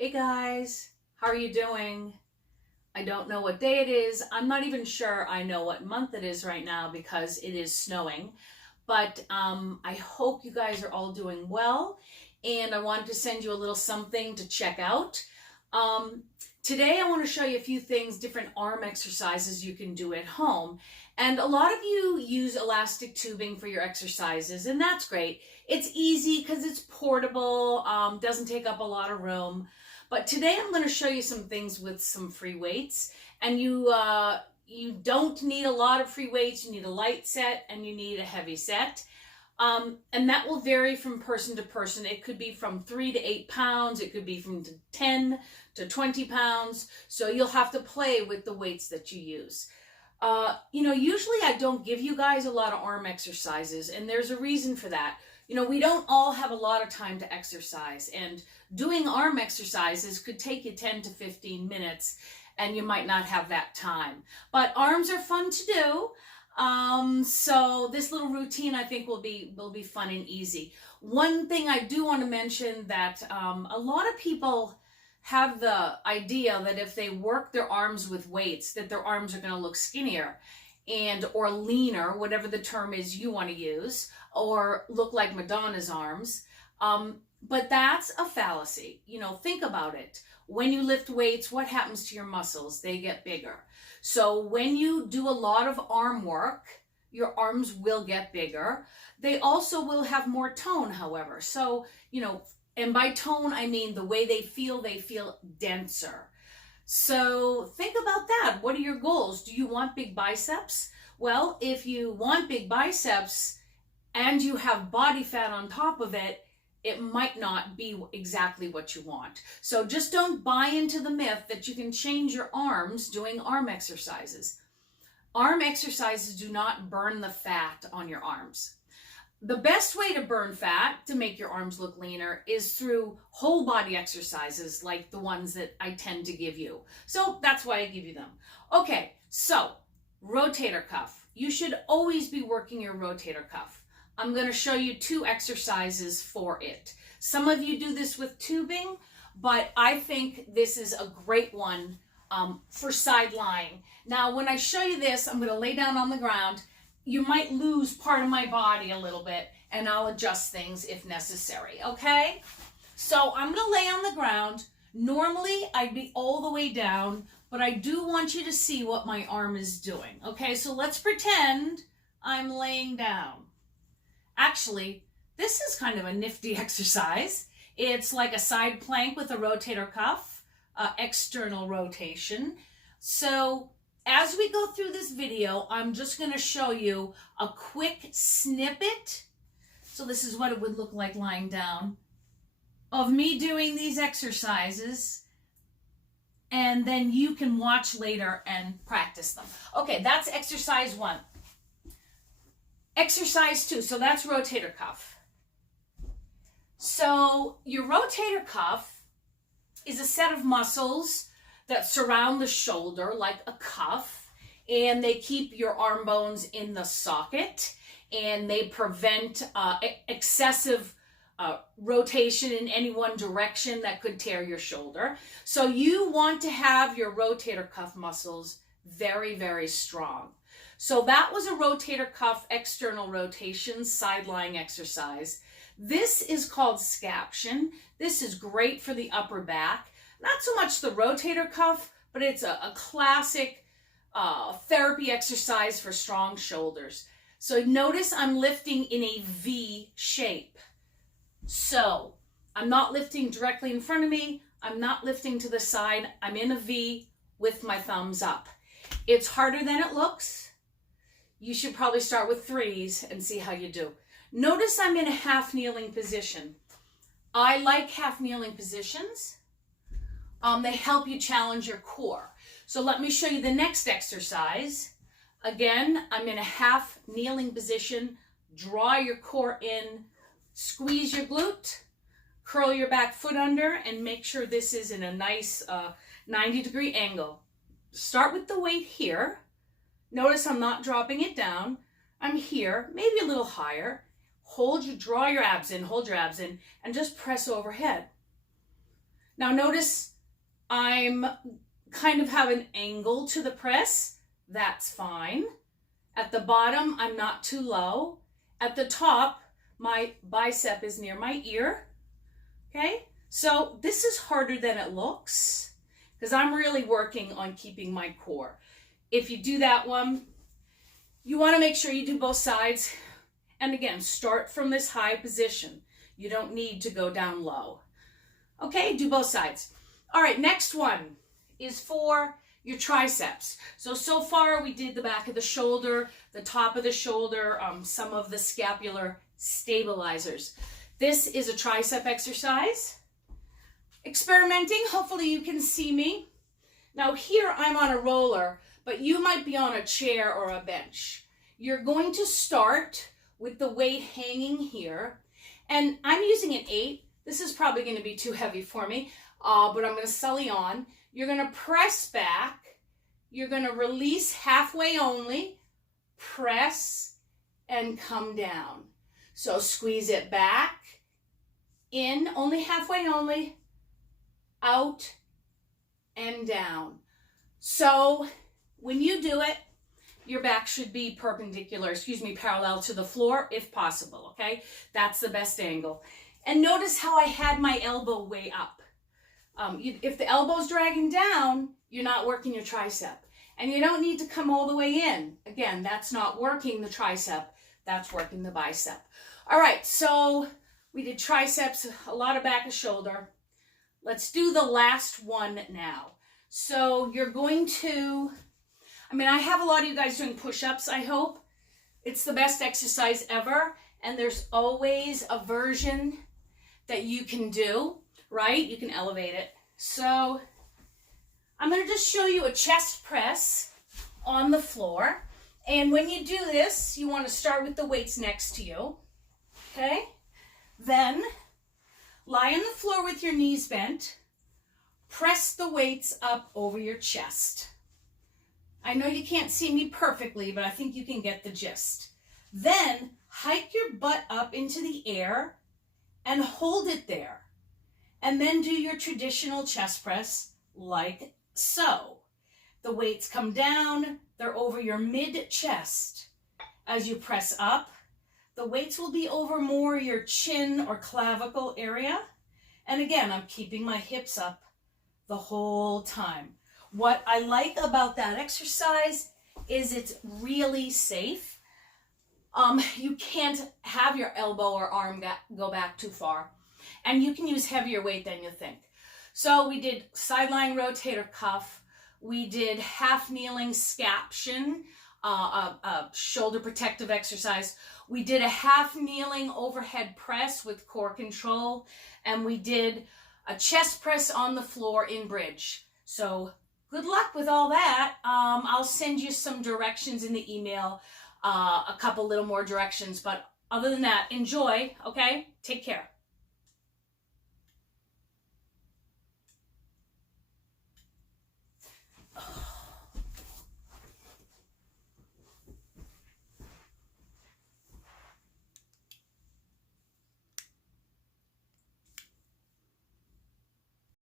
Hey guys, how are you doing? I don't know what day it is. I'm not even sure I know what month it is right now because it is snowing. But I hope you guys are all doing well. And I wanted to send you a little something to check out. Um, Today I want to show you a few things, different arm exercises you can do at home. And a lot of you use elastic tubing for your exercises, and that's great. It's easy because it's portable, doesn't take up a lot of room. But today I'm going to show you some things with some free weights, and you don't need a lot of free weights. You need a light set and you need a heavy set. And that will vary from person to person. It could be from 3 to 8 pounds. It could be from 10 to 20 pounds. So you'll have to play with the weights that you use. Usually I don't give you guys a lot of arm exercises, and there's a reason for that. We don't all have a lot of time to exercise, and doing arm exercises could take you 10 to 15 minutes, and you might not have that time. But arms are fun to do. So this little routine I think will be fun and easy. One thing I do want to mention that a lot of people have the idea that if they work their arms with weights, that their arms are going to look skinnier or leaner, whatever the term is you want to use, or look like Madonna's arms. But that's a fallacy. Think about it. When you lift weights, what happens to your muscles? They get bigger. So when you do a lot of arm work, your arms will get bigger. They also will have more tone, however. So, and by tone, I mean the way they feel denser. So think about that. What are your goals? Do you want big biceps? Well, if you want big biceps and you have body fat on top of it, it might not be exactly what you want. So just don't buy into the myth that you can change your arms doing arm exercises. Arm exercises do not burn the fat on your arms. The best way to burn fat to make your arms look leaner is through whole body exercises like the ones that I tend to give you. So that's why I give you them. Okay, so rotator cuff. You should always be working your rotator cuff. I'm going to show you 2 exercises for it. Some of you do this with tubing, but I think this is a great one for side lying. Now, when I show you this, I'm going to lay down on the ground. You might lose part of my body a little bit, and I'll adjust things if necessary, okay? So I'm going to lay on the ground. Normally, I'd be all the way down, but I do want you to see what my arm is doing, okay? So let's pretend I'm laying down. Actually, this is kind of a nifty exercise. It's like a side plank with a rotator cuff, external rotation. So as we go through this video, I'm just going to show you a quick snippet. So this is what it would look like lying down, of me doing these exercises. And then you can watch later and practice them. Okay, that's exercise 1. Exercise 2, so that's rotator cuff. So your rotator cuff is a set of muscles that surround the shoulder like a cuff, and they keep your arm bones in the socket, and they prevent excessive rotation in any one direction that could tear your shoulder. So you want to have your rotator cuff muscles very, very strong. So that was a rotator cuff external rotation side lying exercise. This is called scaption. This is great for the upper back. Not so much the rotator cuff, but it's a classic therapy exercise for strong shoulders. So notice I'm lifting in a V shape. So I'm not lifting directly in front of me. I'm not lifting to the side. I'm in a V with my thumbs up. It's harder than it looks. You should probably start with 3s and see how you do. Notice I'm in a half kneeling position. I like half kneeling positions. They help you challenge your core. So let me show you the next exercise. Again, I'm in a half kneeling position. Draw your core in, squeeze your glute, curl your back foot under, and make sure this is in a nice 90-degree angle. Start with the weight here. Notice I'm not dropping it down. I'm here, maybe a little higher. Draw your abs in, hold your abs in, and just press overhead. Now notice I'm kind of have an angle to the press. That's fine. At the bottom, I'm not too low. At the top, my bicep is near my ear. Okay, so this is harder than it looks because I'm really working on keeping my core. If you do that one, you want to make sure you do both sides. And again, start from this high position. You don't need to go down low. Okay, do both sides. All right, next one is for your triceps. So far we did the back of the shoulder, the top of the shoulder, some of the scapular stabilizers. This is a tricep exercise. Experimenting, hopefully you can see me. Now here I'm on a roller, but you might be on a chair or a bench. You're going to start with the weight hanging here, and I'm using an 8. This is probably going to be too heavy for me, but I'm going to sully on. You're going to press back. You're going to release halfway only, press, and come down. So squeeze it back, in, only halfway only, out, and down. So when you do it, your back should be parallel to the floor if possible, okay? That's the best angle. And notice how I had my elbow way up. If the elbow's dragging down, you're not working your tricep. And you don't need to come all the way in. Again, that's not working the tricep, that's working the bicep. All right, so we did triceps, a lot of back and shoulder. Let's do the last one now. So you're going to, I have a lot of you guys doing push-ups, I hope. It's the best exercise ever, and there's always a version that you can do, right? You can elevate it. So I'm going to just show you a chest press on the floor. And when you do this, you want to start with the weights next to you, okay? Then lie on the floor with your knees bent. Press the weights up over your chest. I know you can't see me perfectly, but I think you can get the gist. Then hike your butt up into the air and hold it there. And then do your traditional chest press like so. The weights come down, they're over your mid-chest. As you press up, the weights will be over more your chin or clavicle area. And again, I'm keeping my hips up the whole time. What I like about that exercise is it's really safe. You can't have your elbow or arm go back too far. And you can use heavier weight than you think. So we did sideline rotator cuff. We did half kneeling scaption, a shoulder protective exercise. We did a half kneeling overhead press with core control. And we did a chest press on the floor in bridge. So good luck with all that. I'll send you some directions in the email, a couple little more directions. But other than that, enjoy, okay? Take care.